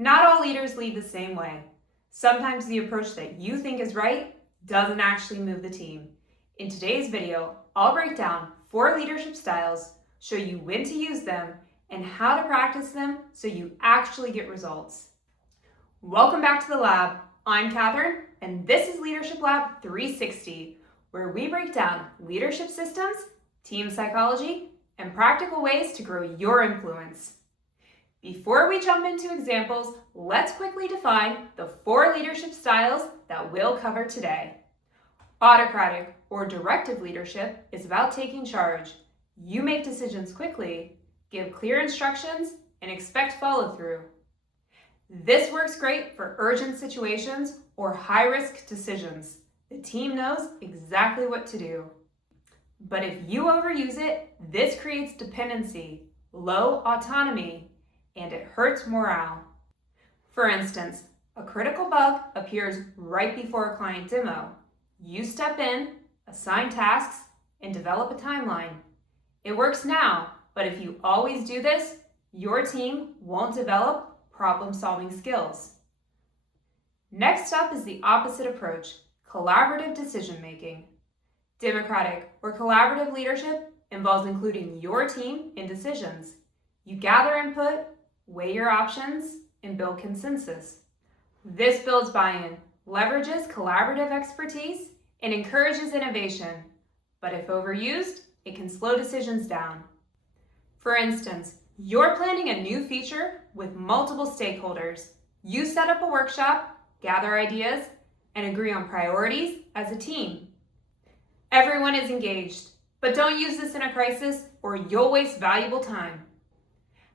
Not all leaders lead the same way. Sometimes the approach that you think is right doesn't actually move the team. In today's video, I'll break down 4 leadership styles, show you when to use them, and how to practice them so you actually get results. Welcome back to the lab. I'm Catherine, and this is Leadership Lab 360, where we break down leadership systems, team psychology, and practical ways to grow your influence. Before we jump into examples, let's quickly define the 4 leadership styles that we'll cover today. Autocratic or directive leadership is about taking charge. You make decisions quickly, give clear instructions, and expect follow-through. This works great for urgent situations or high-risk decisions. The team knows exactly what to do. But if you overuse it, this creates dependency, low autonomy, and it hurts morale. For instance, a critical bug appears right before a client demo. You step in, assign tasks, and develop a timeline. It works now, but if you always do this, your team won't develop problem-solving skills. Next up is the opposite approach, collaborative decision-making. Democratic or collaborative leadership involves including your team in decisions. You gather input, weigh your options, and build consensus. This builds buy-in, leverages collaborative expertise, and encourages innovation. But if overused, it can slow decisions down. For instance, you're planning a new feature with multiple stakeholders. You set up a workshop, gather ideas, and agree on priorities as a team. Everyone is engaged, but don't use this in a crisis or you'll waste valuable time.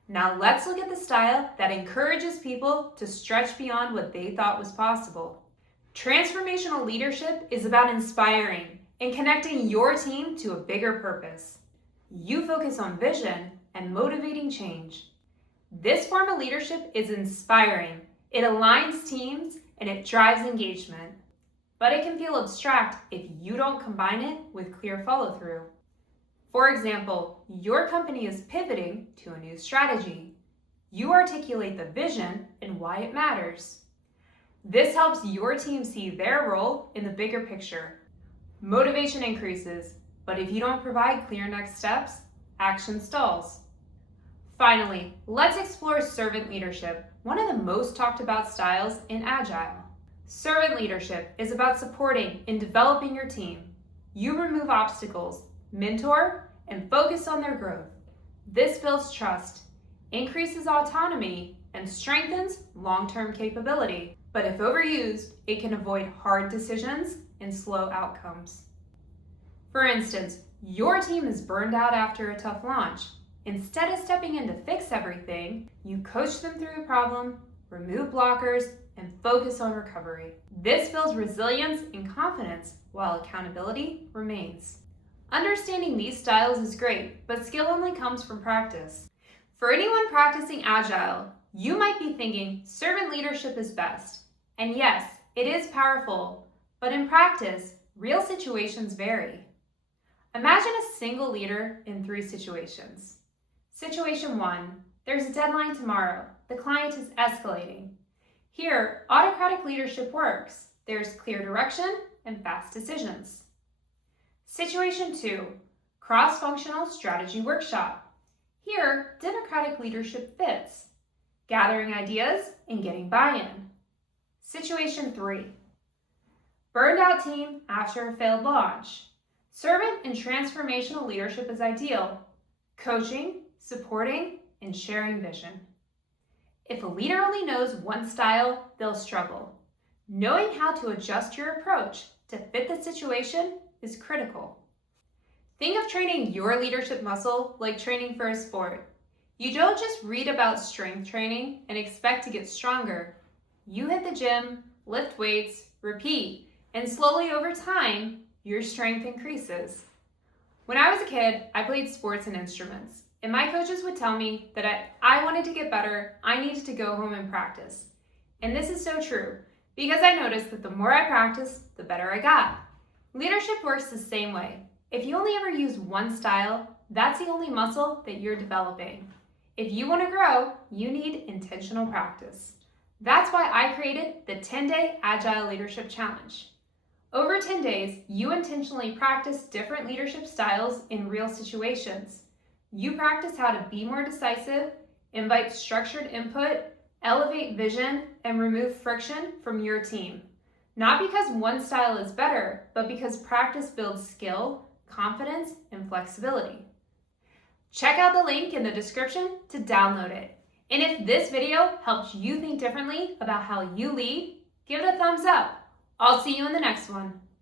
Now let's look at the style that encourages people to stretch beyond what they thought was possible. Transformational leadership is about inspiring and connecting your team to a bigger purpose. You focus on vision and motivating change. This form of leadership is inspiring. It aligns teams and it drives engagement. But it can feel abstract if you don't combine it with clear follow-through. For example, your company is pivoting to a new strategy. You articulate the vision and why it matters. This helps your team see their role in the bigger picture. Motivation increases, but if you don't provide clear next steps, action stalls. Finally, let's explore servant leadership, one of the most talked about styles in Agile. Servant leadership is about supporting and developing your team. You remove obstacles, mentor, and focus on their growth. This builds trust, increases autonomy, and strengthens long-term capability. But if overused, it can avoid hard decisions and slow outcomes. For instance, your team is burned out after a tough launch. Instead of stepping in to fix everything, you coach them through the problem, remove blockers, and focus on recovery. This builds resilience and confidence while accountability remains. Understanding these styles is great, but skill only comes from practice. For anyone practicing Agile, you might be thinking servant leadership is best. And yes, it is powerful, but in practice, real situations vary. Imagine a single leader in 3 situations. Situation 1, there's a deadline tomorrow. The client is escalating. Here, autocratic leadership works. There's clear direction and fast decisions. Situation 2, cross-functional strategy workshop. Here, democratic leadership fits, gathering ideas and getting buy-in. Situation 3, burned out team after a failed launch. Servant and transformational leadership is ideal, coaching, supporting, and sharing vision. If a leader only knows one style, they'll struggle. Knowing how to adjust your approach to fit the situation is critical. Think of training your leadership muscle like training for a sport. You don't just read about strength training and expect to get stronger. You hit the gym, lift weights, repeat, and slowly over time, your strength increases. When I was a kid, I played sports and instruments. And my coaches would tell me that I wanted to get better, I needed to go home and practice. And this is so true, because I noticed that the more I practiced, the better I got. Leadership works the same way. If you only ever use one style, that's the only muscle that you're developing. If you want to grow, you need intentional practice. That's why I created the 10-Day Agile Leadership Challenge. Over 10 days, you intentionally practice different leadership styles in real situations. You practice how to be more decisive, invite structured input, elevate vision, and remove friction from your team. Not because one style is better, but because practice builds skill, confidence, and flexibility. Check out the link in the description to download it. And if this video helped you think differently about how you lead, give it a thumbs up. I'll see you in the next one.